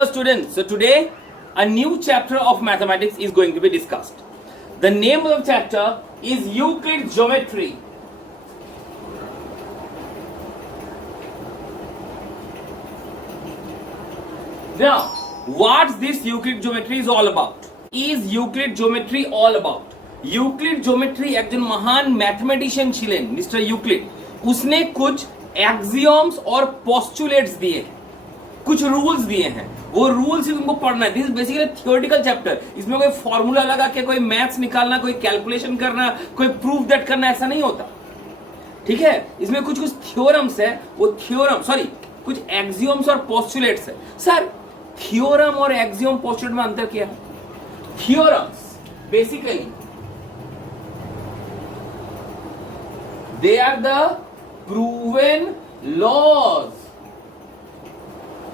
Students, so today a new chapter of mathematics is going to be discussed. The name of the chapter is Euclid's Geometry. Now, what this Euclid geometry is all about? Is Euclid geometry all about? Euclid geometry একজন महान mathematician ছিলেন mister Euclid. उसने कुछ एक्सियोम्स और postulates दिए, कुछ rules दिए हैं. वो रूल्स ही तुमको पढ़ना है. This basically theoretical chapter. इसमें कोई फॉर्मूला लगा के कोई मैथ्स निकालना, कोई कैलकुलेशन करना, कोई प्रूफ दैट करना, ऐसा नहीं होता. ठीक है. इसमें कुछ कुछ थ्योरम्स है. वो थ्योरम कुछ एक्सियोम्स और पोस्टुलेट्स है. सर, थ्योरम और एक्सियोम पोस्टुलेट में अंतर क्या है? Theorems basically they are the proven laws.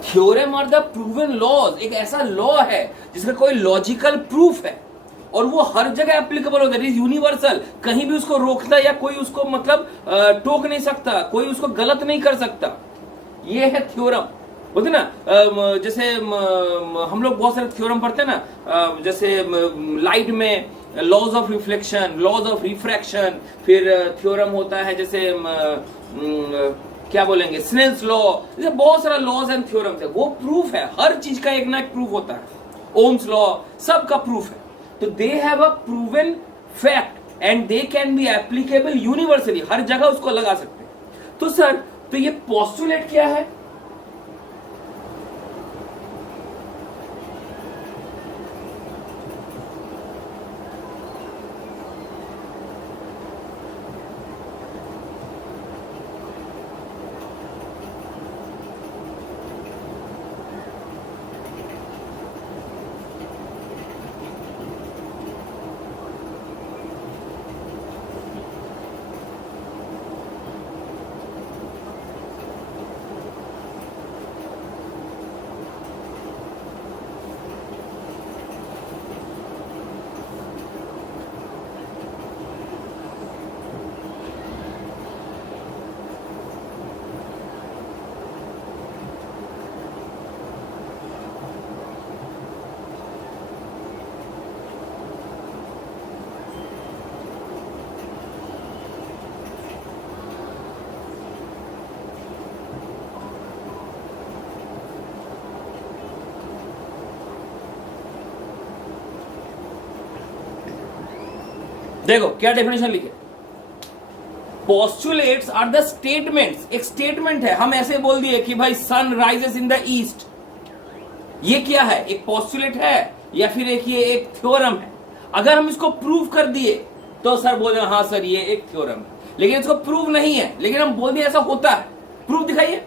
Theorem are the proven laws. एक ऐसा लॉ है जिसका कोई लॉजिकल प्रूफ है और वो हर जगह एप्लीकेबल होता है. Is universal. कहीं भी उसको रोकता या कोई उसको मतलब टोक नहीं सकता, कोई उसको गलत नहीं कर सकता. ये है थ्योरम. बोलते ना, जैसे हम लोग बहुत सारे थ्योरम पढ़ते हैं ना, जैसे लाइट में laws of reflection, laws of refraction, फिर थ्योरम होता है जैसे क्या बोलेंगे, स्नेल्स लॉ. जैसे बहुत सारा लॉज एंड थ्योरम्स है. वो प्रूफ है. हर चीज का एक ना एक प्रूफ होता है. ओम्स लॉ सबका प्रूफ है. तो they have a proven fact and they can be applicable universally. हर जगह उसको लगा सकते हैं. तो सर, तो ये पोस्टुलेट क्या है? देखो क्या डेफिनेशन लिखे. Postulates are the statements. एक स्टेटमेंट है. हम ऐसे बोल दिए कि भाई sun rises in the east. ये क्या है? एक पोस्टुलेट है या फिर ये एक थ्योरम है. अगर हम इसको प्रूव कर दिए तो सर बोल रहे हाँ सर ये एक थ्योरम है. लेकिन इसको प्रूव नहीं है, लेकिन हम बोल दिए ऐसा होता है. प्रूफ दिखाइए.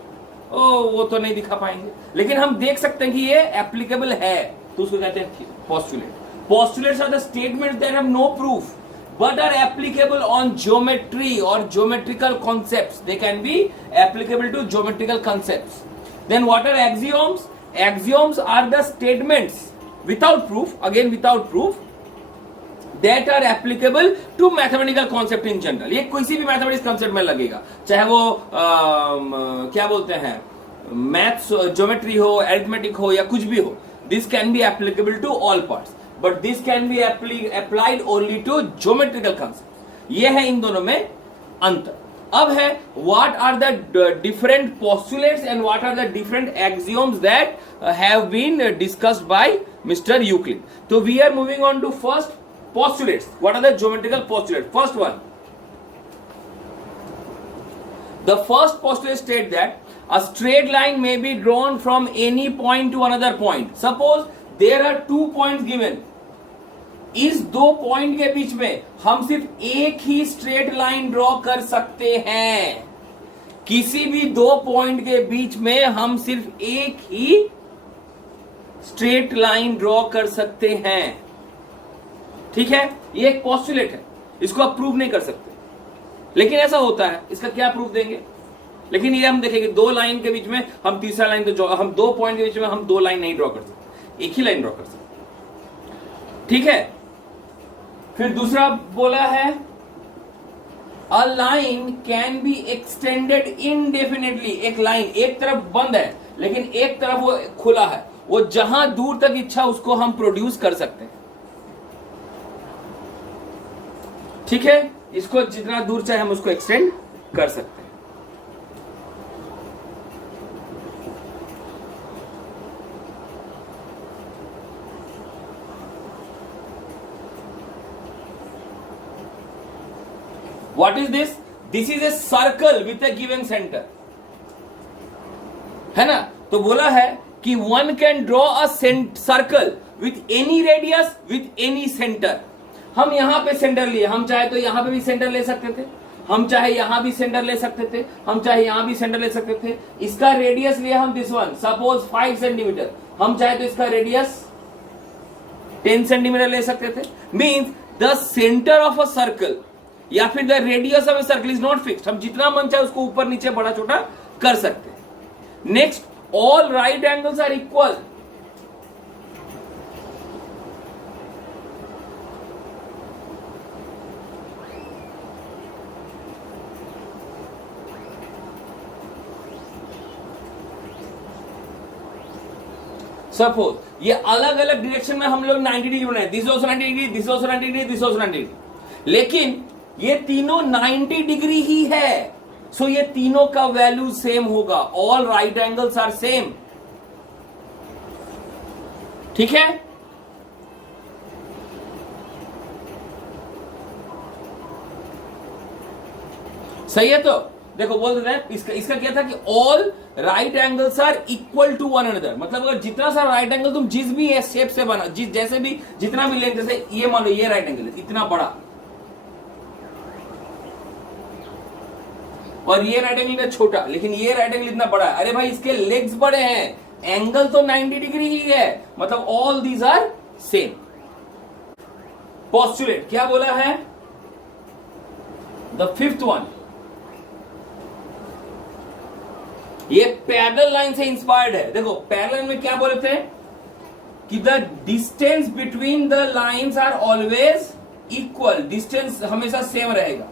ओ, वो तो नहीं दिखा पाएंगे, लेकिन हम देख सकते हैं कि ये एप्लीकेबल है, तो उसको कहते हैं postulate. Postulates are the statements that have no proof but are applicable on geometry or geometrical concepts. They can be applicable to geometrical concepts. Then what are axioms? Axioms are the statements without proof, again without proof, that are applicable to mathematical concept in general. ये किसी भी mathematics concept में लगेगा, चाहे वो क्या बोलते हैं, maths, geometry हो, arithmetic हो या कुछ भी हो. This can be applicable to all parts. But this can be applied only to geometrical concepts. ये है इन दोनों में अंतर. अब है what are the different postulates and what are the different axioms that have been discussed by Mr. Euclid. So we are moving on to first postulates. What are the geometrical postulates? First one. The first postulate states that a straight line may be drawn from any point to another point. Suppose there are 2 points given. इस 2 point के बीच में हम सिर्फ एक ही straight line draw कर सकते हैं. किसी भी 2 पॉइंट के बीच में हम सिर्फ एक ही स्ट्रेट लाइन ड्रॉ कर सकते हैं. ठीक है. ये एक पोस्टुलेट है. इसको आप प्रूव नहीं कर सकते, लेकिन ऐसा होता है. इसका क्या प्रूफ देंगे? लेकिन ये हम देखेंगे 2 लाइन के बीच में हम तीसरा लाइन, तो हम 2 पॉइंट के बीच में हम 2 लाइन नहीं ड्रॉ कर सकते, एक ही लाइन ड्रॉ कर सकते. ठीक है. फिर दूसरा बोला है a line can be extended indefinitely. एक लाइन एक तरफ बंद है लेकिन एक तरफ वो खुला है, वो जहां दूर तक इच्छा उसको हम प्रोड्यूस कर सकते हैं। ठीक है, इसको जितना दूर चाहे हम उसको एक्सटेंड कर सकते हैं। What is this? This is a circle with a given center. है ना? तो बोला है कि one can draw a circle with any radius with any center. हम यहां पे सेंटर लिए, हम चाहे तो यहां पे भी सेंटर ले सकते थे, हम चाहे यहां भी सेंटर ले सकते थे, हम चाहे यहां भी सेंटर ले सकते थे। इसका रेडियस लिया हम दिस वन, सपोज 5 सेंटीमीटर, हम चाहे तो इसका रेडियस 10 सेंटीमीटर ले सकते थे। Means the centre of a circle या फिर the radius of a circle is not fixed, हम जितना मन चाहे उसको ऊपर नीचे बड़ा छोटा कर सकते हैं। Next, all right angles are equal. Suppose ये अलग अलग डायरेक्शन में हम लोग 90 डिग्री बनाए, this also 90 degree, this also 90 degree, this also 90 degree, लेकिन ये तीनों 90 डिग्री ही है। सो ये तीनों का वैल्यू सेम होगा, all right angles are same. ठीक है, सही है। तो देखो बोल देते हैं, इसका क्या था कि all right angles are equal to one another, मतलब अगर जितना सारा राइट एंगल तुम जिस भी शेप से बना, जैसे भी जितना भी लेंथ, जैसे ये मान लो ये राइट एंगल है इतना बड़ा और ये राइट एंगल छोटा, लेकिन ये राइट एंगल इतना बड़ा है। अरे भाई इसके लेग्स बड़े हैं, एंगल तो 90 डिग्री ही है, मतलब all these are same. Postulate क्या बोला है? द फिफ्थ वन, ये पैरेलल लाइन से इंस्पायर्ड है। देखो पैरेलल में क्या बोले थे कि the distance between the lines are always equal, distance हमेशा सेम रहेगा।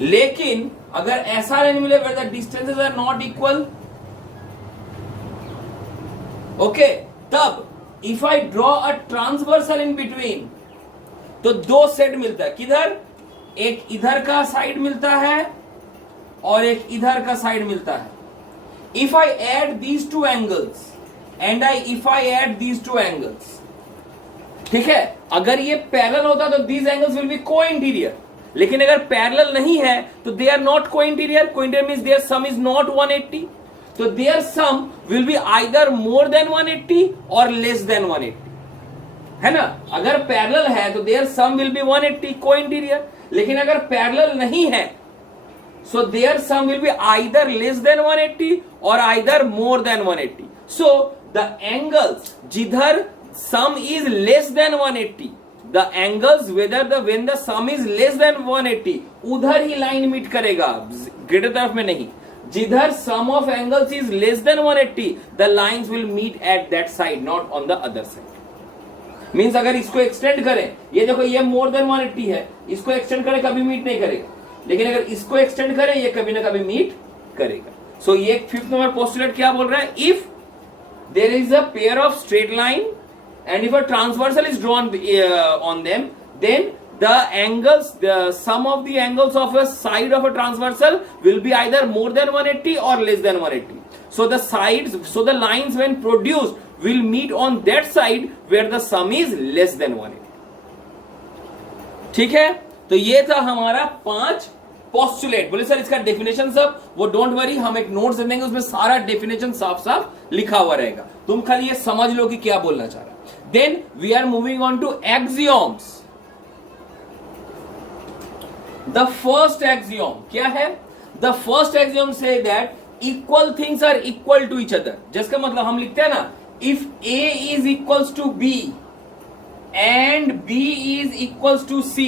लेकिन अगर ऐसा लाइन मिले where the distances are not equal, okay, तब if I draw a transversal in between, तो दो सेट मिलता है। किधर? एक इधर का साइड मिलता है और एक इधर का साइड मिलता है। If I add these two angles and if I add these two angles, ठीक है, अगर ये पैरेलल होता तो these angles will be co interior, लेकिन अगर पैरेलल नहीं है तो they are not co interior. Co interior means their sum is not 180, तो their sum will be either more than 180 or less than 180, है ना। अगर पैरेलल है तो देयर सम विल बी 180 को इंटीरियर, लेकिन अगर पैरेलल नहीं है so their sum will be either less than 180 or either more than 180. So the angles जिधर sum is less than 180, the angles when the sum is less than 180 उधर ही line meet करेगा, greater तरफ में नहीं। जिधर sum of angles is less than 180 the lines will meet at that side, not on the other side. Means अगर इसको extend करें, ये देखो ये मोर देन 180 है, इसको एक्सटेंड करें कभी मीट नहीं करेगा, लेकिन अगर इसको एक्सटेंड करें ये कभी ना कभी मीट करेगा। सो ये फिफ्थ नंबर पोस्टुलेट क्या बोल रहा है? If there is a pair of straight line and if a transversal is drawn on them, then the angles, the sum of the angles of a side of a transversal will be either more than 180 or less than 180. So the sides, so the lines when produced will meet on that side where the sum is less than 180. ठीक है, तो ये था हमारा 5 postulate. बोले sir इसका definition सब, वो डोंट वरी, हम एक नोट्स दे देंगे उसमें सारा डेफिनेशन साफ साफ लिखा हुआ रहेगा, तुम खाली ये समझ लो कि क्या बोलना चाह रहा। Then we are moving on to axioms. The first axiom क्या है? The first axiom says that equal things are equal to each other. जिसका मतलब हम लिखते हैं ना, if A is equals to B and B is equals to C,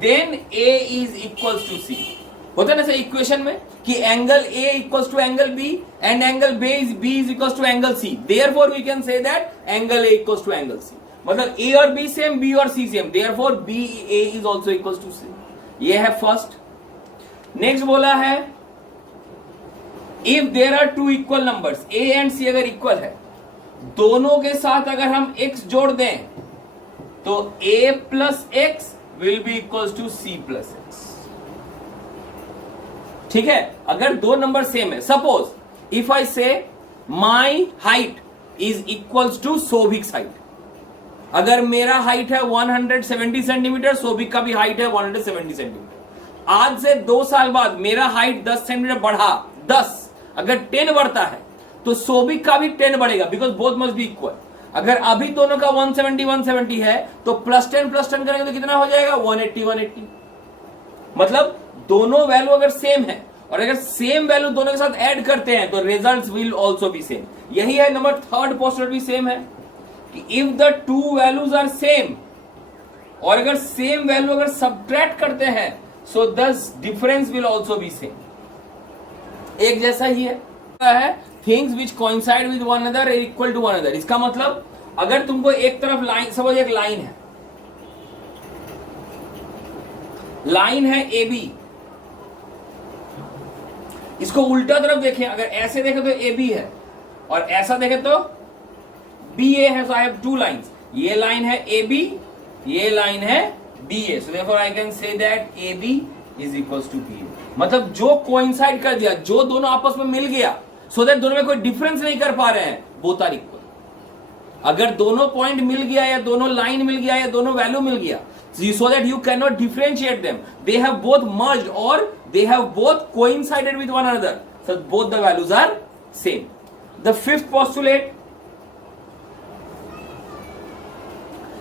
then A is equals to C. होता है ना सर इक्वेशन में कि angle A equals to angle B and angle B is equals to angle C, therefore we can say that angle A equals to angle C. मतलब A और B same, B और C same, therefore B A is also equals to C. ये है first. Next बोला है if there are two equal numbers, A and C अगर equal है दोनों के साथ अगर हम x जोड़ दें तो a plus x will be equal to c plus x. ठीक है, अगर दो नंबर सेम है, suppose if I say my height is equal to Saubhik height, अगर मेरा हाइट है 170 सेंटीमीटर, सौभिक का भी हाइट है 170 सेंटीमीटर, आज से 2 साल बाद मेरा हाइट 10 सेंटीमीटर बढ़ा, 10 अगर 10 बढ़ता है तो सौभिक का भी 10 बढ़ेगा, because both must be equal. अगर अभी दोनों का 170 है तो प्लस 10 करेंगे तो कितना हो जाएगा 180। मतलब दोनों वैल्यू अगर सेम है और अगर सेम वैल्यू दोनों के साथ ऐड करते हैं तो results will also be same. यही है नंबर थर्ड पोस्टुलेट भी सेम है कि if the two values are same, और अगर सेम वैल्यू अगर सब्ट्रैक्ट करते हैं so this difference will also be same, एक जैसा ही है। Things which coincide with one another equal to one another, इसका मतलब अगर तुमको एक तरफ लाइन, सपोज एक लाइन है ए बी, इसको उल्टा तरफ देखें, अगर ऐसे देखें तो ए बी है और ऐसा देखें तो बी ए है, so I have two lines, ये लाइन है ए बी, ये लाइन है B A, so therefore I can say that A B is equals to B A. मतलब जो कोइंसाइड कर दिया, जो दोनों आपस में मिल गया, सो दैट दोनों में कोई डिफरेंस नहीं कर पा रहे हैं, बोथ आर इक्वल। अगर दोनों पॉइंट मिल गया या दोनों लाइन मिल गया या दोनों वैल्यू मिल गया, so that you cannot differentiate them, they have both merged or they have both coincided with one another, so both the values are same. The fifth postulate,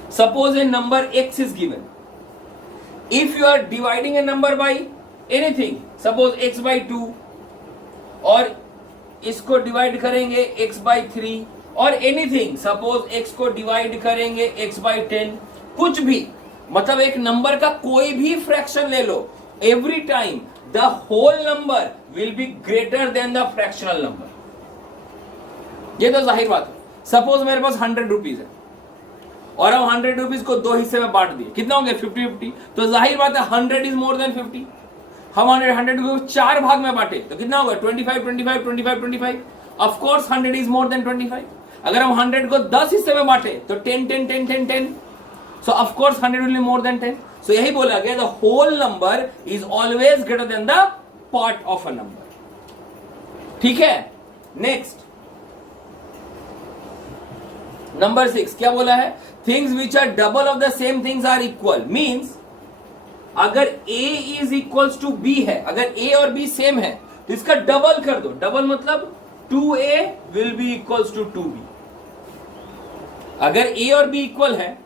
suppose a number x is given, if you are dividing a number by anything, suppose x by 2 और इसको divide करेंगे x by 3 और anything, suppose x को divide करेंगे x by 10, कुछ भी, मतलब एक नंबर का कोई भी फ्रैक्शन ले लो, every time the whole number will be greater than the fractional number. ये तो जाहिर बात है। सपोज मेरे पास 100 रुपीज है और हम 100 रुपीज को 2 हिस्से में बांट दिए, कितना होंगे 50-50, तो जाहिर बात है 100 इज मोर देन 50। हम 100 को 4 भाग में बांटे तो कितना होगा 25-25-25-25। Of course 100 is more than 25। अगर हम 100 को 10 हिस्से में बांटे तो 10-10-10-10-10, so of course 100 will be more than 10। so यही बोला गया, the whole number is always greater than the part of a number। ठीक है, नेक्स्ट नंबर 6 क्या बोला है, things which are double of the same things are equal, means अगर a is equal to b है, अगर a और b same है तो इसका डबल कर दो। डबल मतलब 2a will be equal to 2b। अगर a और b इक्वल है,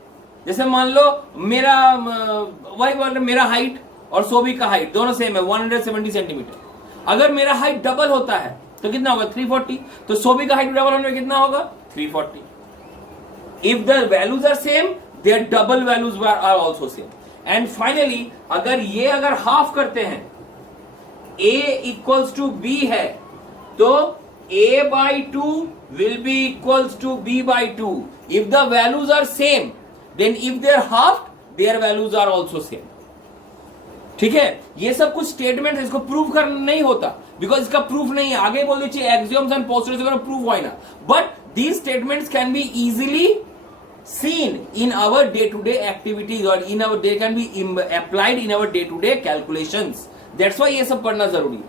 जैसे मान लो मेरा वही बोल रहे, मेरा हाइट और सोभी का हाइट दोनों सेम है 170 सेंटीमीटर, अगर मेरा हाइट डबल होता है तो कितना होगा 340, तो सोभी का हाइट डबल होने में कितना होगा 340। If the values are same their double values are also same. And finally अगर ये अगर हाफ करते हैं, a इक्वल्स टू b है तो a by 2 will be equals to b by 2 if the values are same, then if they are halved their values are also same। ठीक है, ये सब कुछ स्टेटमेंट है, इसको प्रूव करना नहीं होता बिकॉज इसका प्रूफ नहीं है। आगे बोल दीजिए एक्सियोम्स एंड पोस्टुलेट्स अगर प्रूफ होए ना, but these statements can be easily seen in our day to day activities or in our they can be applied in our day to day calculations, that's why ये सब पढ़ना जरूरी है।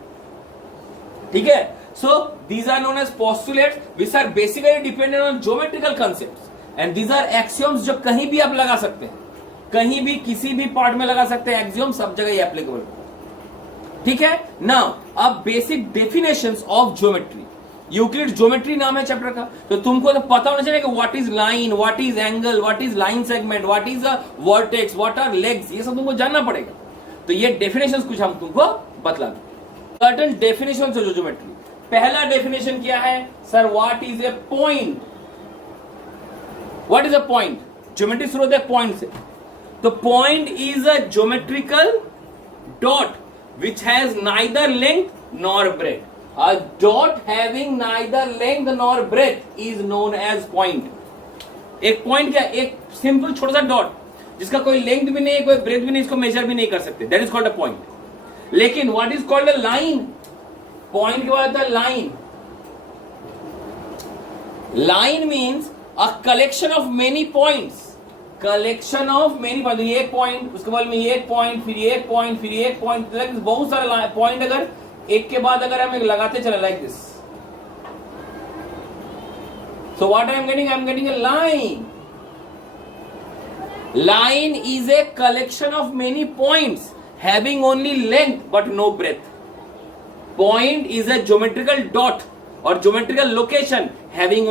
ठीक है, so these are known as postulates which are basically dependent on geometrical concepts and these are axioms जो कहीं भी आप लगा सकते हैं, कहीं भी किसी भी पार्ट में लगा सकते हैं, एक्सियोम सब जगह ये एप्लीकेबल। ठीक है, नाउ अब basic definitions of geometry, Euclid geometry नाम है चैप्टर का, तो तुमको तो पता होना चाहिए कि what is line, what is angle, what is line segment, what is a vertex, what are legs, ये सब तुमको जानना पड़ेगा। तो ये डेफिनेशंस कुछ हम तुमको बतला दें। Certain definitions of geometry. पहला डेफिनेशन क्या है sir, what is a point. What is a point, geometry शुरू होता है पॉइंट से, तो point is a geometrical dot which has neither length nor breadth. A dot having neither length nor breadth is known as point. एक point क्या, एक simple छोटा सा डॉट जिसका कोई लेंथ भी नहीं है, कोई ब्रेथ भी नहीं, इसको मेजर भी नहीं कर सकते, that is called a point. लेकिन what is called a line, point के बाद आता है line. Line means a collection of many points, collection of many point, ये एक पॉइंट, उसके बाद में ये एक पॉइंट, फिर ये एक पॉइंट, फिर ये एक पॉइंट, बहुत सारे पॉइंट अगर एक के बाद अगर हम लगाते चले like this, so what I am getting a line. Line is a collection of many points having only length but no breadth. Point is a geometrical dot or geometrical location having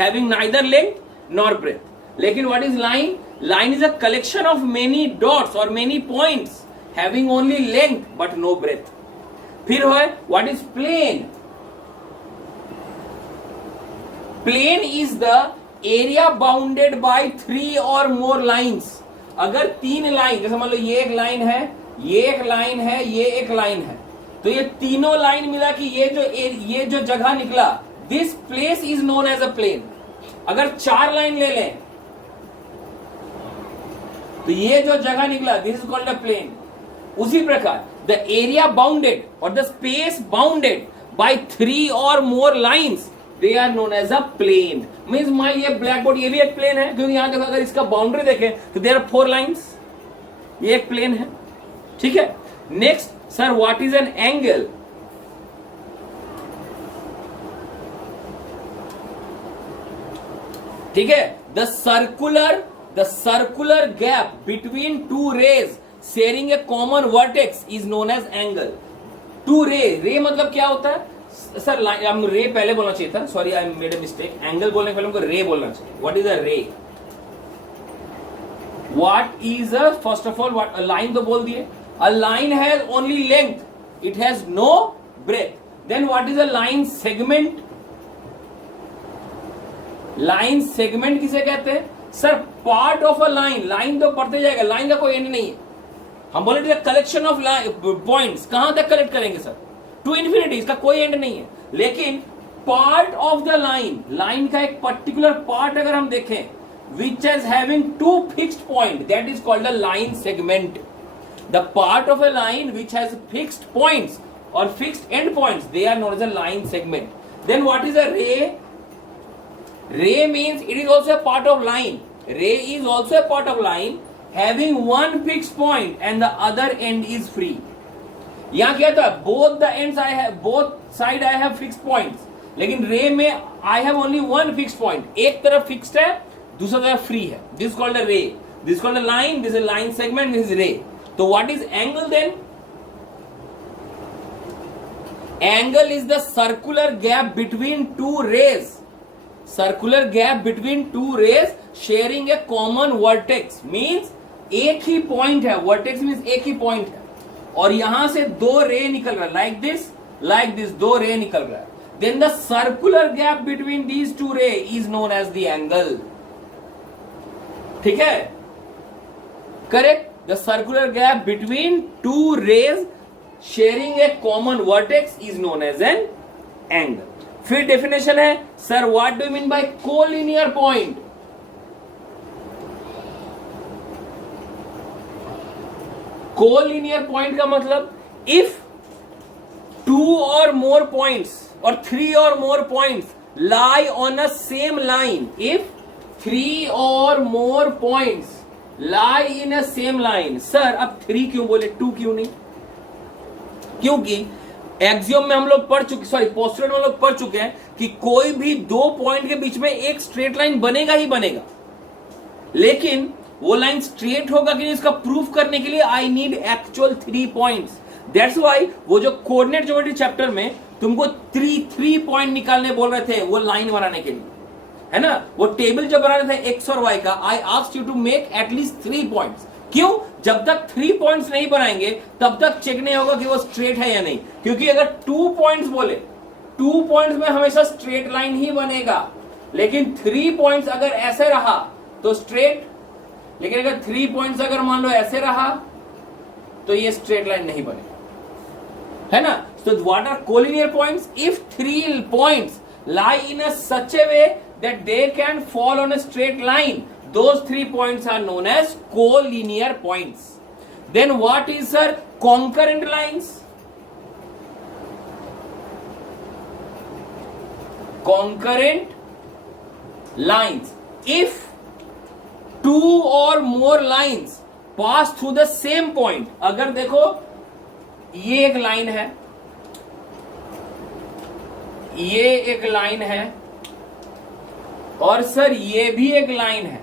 having neither length nor breadth. लेकिन what is line? Line is a collection of many dots or many points having only length but no breadth. फिर है what is plane? Plane is the area bounded by 3 or more lines. अगर 3 line, जैसे मान लो ये एक line है, ये एक लाइन है, ये एक लाइन है, तो ये तीनों लाइन मिला कि ये जो जगह निकला, this place is known as a plane. अगर 4 लाइन ले लें तो ये जो जगह निकला, this is called a plane. उसी प्रकार the area bounded or the space bounded by 3 or more lines, they are known as a plane. Means मान ये ब्लैक बोर्ड, ये भी एक प्लेन है, क्योंकि यहां देखो अगर इसका बाउंड्री देखें तो देयर आर 4 लाइंस, ये एक प्लेन है. ठीक है. Next sir, what is an angle? ठीक है. The circular gap between 2 rays sharing a common vertex is known as angle. 2 ray मतलब क्या होता है सर? हम रे पहले बोलना चाहिए था, sorry I made a mistake. Angle बोलने के पहले हमको रे बोलना चाहिए. What is a ray? What is a, first of all what, line तो बोल दिए. A line has only length, it has no breadth. Then what is a line segment? Line segment किसे कहते हैं sir? Part of a line. Line तो पढ़ते जाएगा, line का कोई एंड नहीं है. हम बोले कलेक्शन ऑफ पॉइंट्स, कहां तक कलेक्ट करेंगे सर? टू इन्फिनिटी, इसका कोई एंड नहीं है. लेकिन part of the line, line का एक पर्टिकुलर पार्ट अगर हम देखें, which is having 2 fixed point, that is called a line segment. The part of a line which has fixed points और fixed end points, they are known as a line segment. Then what is a ray? Ray means it is also a part of line. Ray is also a part of line having 1 fixed point and the other and is free. यहां क्या था? Both the ends I have, both side I have fixed points. लेकिन रे में I have only 1 fixed point. एक तरफ fixed है, दूसरा तरफ फ्री है. This called a ray, this called a line, this is line segment, this is ray. तो what is angle then? Angle is the circular gap between 2 rays. Circular gap between 2 rays sharing a common vertex. Means एक ही point है, vertex means एक ही point है, और यहां से 2 रे निकल रहा है, लाइक दिस 2 रे निकल रहा है. Then the circular gap between these 2 ray is known as the angle. ठीक है, correct. The circular gap between 2 rays sharing a common vertex is known as an angle. फिर डेफिनेशन है sir, what do you mean by collinear point? Collinear point का मतलब if 2 और more points और 3 or more points lie on a same line. If 3 or more points lie in a same line. Sir अब 3 क्यों बोले, 2 क्यों नहीं? क्योंकि एक्सियोम में हम लोग पढ़ चुके, सॉरी पोस्टुलेट में हम लोग पढ़ चुके हैं कि कोई भी 2 पॉइंट के बीच में एक स्ट्रेट लाइन बनेगा ही बनेगा. लेकिन वो लाइन स्ट्रेट होगा कि नहीं, इसका प्रूफ करने के लिए I need actual 3 points. That's why वो जो कोऑर्डिनेट ज्योमेट्री चैप्टर में तुमको 3 पॉइंट निकालने बोल रहे थे वो लाइन बनाने के लिए, है ना. वो टेबल जब बना रहे थे एक्स और वाई का, I asked you to make at least 3 points. क्यों? जब तक 3 पॉइंट्स नहीं बनाएंगे तब तक चेक नहीं होगा कि वो स्ट्रेट है या नहीं. क्योंकि अगर 2 पॉइंट्स बोले, 2 पॉइंट्स में हमेशा स्ट्रेट लाइन ही बनेगा. लेकिन 3 पॉइंट्स अगर ऐसे रहा तो स्ट्रेट, लेकिन अगर 3 पॉइंट्स अगर मान लो ऐसे रहा तो ये स्ट्रेट लाइन नहीं बनेगा, है ना. So what are collinear points? If 3 points lie in a such a way that they can fall on a straight line, those 3 points are known as collinear points. Then what is sir concurrent lines? concurrent lines. If two or more lines pass through the same point, अगर देखो ये एक line है, ये एक line है, और sir ये भी एक लाइन है,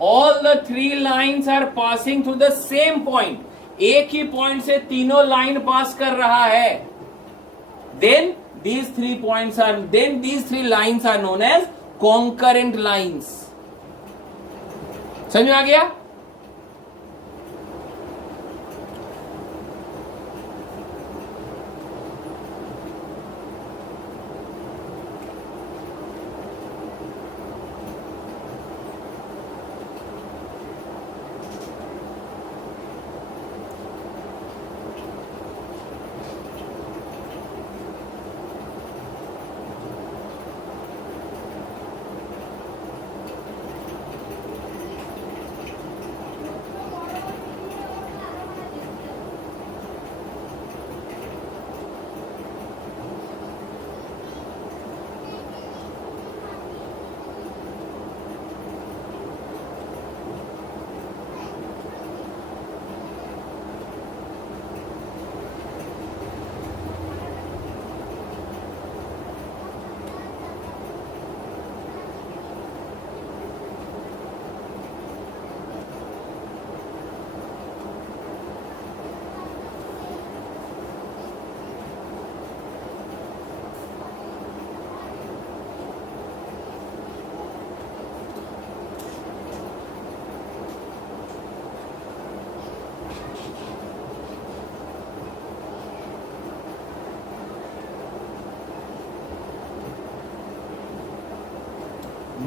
all the three lines are passing through the same point, एक ही पॉइंट से तीनों लाइन पास कर रहा है, then these three lines are known as concurrent lines. समझ में आ गया?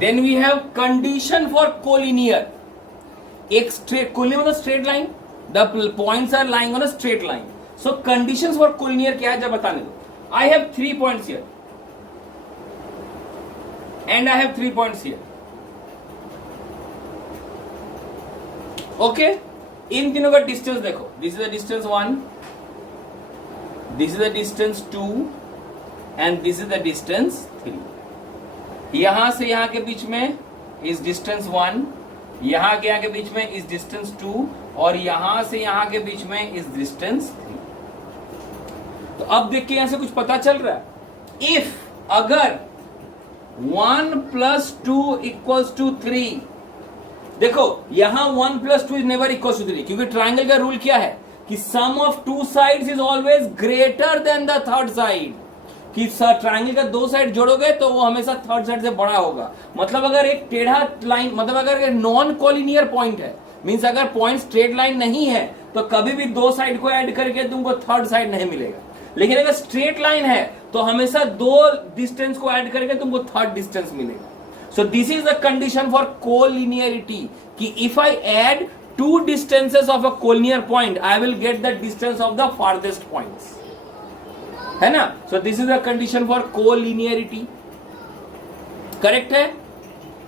Then we have condition for collinear. एक straight collinear मतलब straight line. The points are lying on a straight line. So conditions for collinear क्या है जब बताने दो. I have 3 points here, and I have 3 points here. Okay. इन तीनों का distance देखो. This is the distance 1. This is the distance 2, and this is the distance 3. यहां से यहां के बीच में इस डिस्टेंस 1, यहां के यहां के बीच में इस डिस्टेंस 2, और यहां से यहां के बीच में इस डिस्टेंस 3. तो अब देख के यहां से कुछ पता चल रहा है. इफ अगर 1 + 2 = 3, देखो यहां 1 + 2 इज नेवर इक्वल टू 3, क्योंकि ट्राइंगल का रूल क्या है कि sum of two sides is always greater than the third side. कि ट्रायंगल का 2 साइड जोड़ोगे तो वो हमेशा थर्ड साइड से बड़ा होगा. मतलब अगर एक टेढ़ा लाइन, मतलब अगर एक नॉन कॉलिनियर पॉइंट है, मींस अगर पॉइंट स्ट्रेट लाइन नहीं है तो कभी भी 2 साइड को ऐड करके तुमको थर्ड साइड नहीं मिलेगा. लेकिन अगर स्ट्रेट लाइन है तो हमेशा 2 डिस्टेंस को ऐड करके तुमको थर्ड डिस्टेंस मिलेगा. So this is the condition for collinearity कि if I add 2 distances of a collinear point I will get the distance of the farthest points, है ना. So this is the condition for collinearity. Correct है?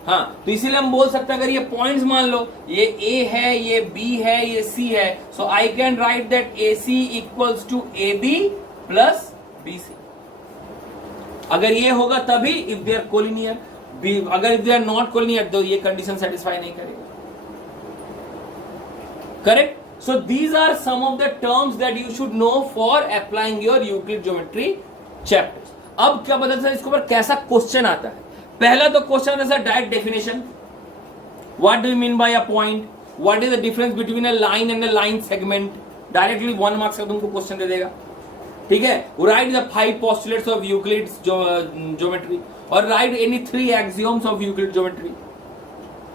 हाँ, तो इसीलिए हम बोल सकते हैं अगर ये पॉइंट्स मान लो ये A है, ये B है, ये C है, so I can write that AC = AB + BC. अगर ये होगा तभी इफ दे आर कोलिनियर. अगर if they are not collinear तो ये कंडीशन सेटिस्फाई नहीं करेगा. Correct? So these are some of the terms that you should know for applying your Euclid geometry chapters. अब क्या पता चला इसके ऊपर कैसा क्वेश्चन आता है. पहला तो क्वेश्चन आता है direct definition. What do you mean by a point? What is the difference between a line and a line segment? Directly 1 marks का तुमको क्वेश्चन दे देगा. ठीक है. Write the 5 postulates of Euclid's geometry और write any 3 axioms of Euclid geometry.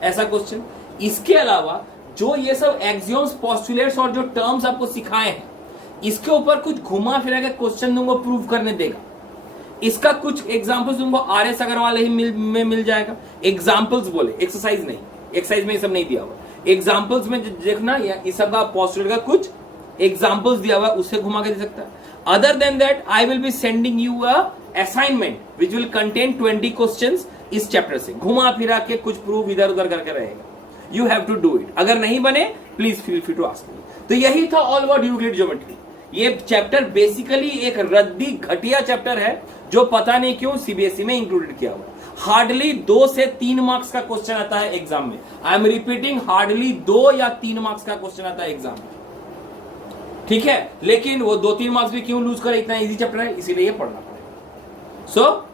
ऐसा question. इसके अलावा जो ये सब एक्सियोम्स, पोस्टुलेट्स और जो टर्म्स आपको सिखाए हैं, इसके ऊपर कुछ घुमा फिरा के क्वेश्चन तुमको प्रूव करने देगा. इसका कुछ एग्जांपल्स तुमको RS अग्रवाल ही में मिल जाएगा. एग्जांपल्स बोले, एक्सरसाइज नहीं. एक्सरसाइज में ये सब नहीं दिया हुआ. एग्जांपल्स में देखना, इस सब का पोस्टुलेट का कुछ एग्जांपल्स दिया हुआ, उससे घुमा के दे सकता है. Other than that I will be sending you a assignment which will contain 20 questions इस चैप्टर से. घुमा फिरा के कुछ प्रूव इधर उधर करके रहेगा. You have to do it. अगर नहीं बने please feel free to ask me. तो यही था ऑल अबाउट यूक्लिड ज्योमेट्री. ये चैप्टर बेसिकली एक रद्दी घटिया चैप्टर है जो पता नहीं क्यों सीबीएसई में इंक्लूडेड किया हुआ है। हार्डली 2 से 3 मार्क्स का क्वेश्चन आता है एग्जाम में। आई एम रिपीटिंग, हार्डली 2 या 3 मार्क्स का क्वेश्चन आता है एग्जाम में, ठीक है। लेकिन वो 2-3 मार्क्स भी क्यों लूज करे, इतना इजी चैप्टर है, इसीलिए ये पढ़ना पड़ेगा। सो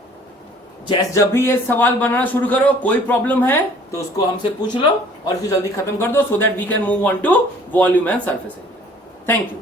जब भी ये सवाल बनाना शुरू करो, कोई प्रॉब्लम है तो उसको हमसे पूछ लो और इसको जल्दी खत्म कर दो, so that we can move on to volume and surface area. Thank you.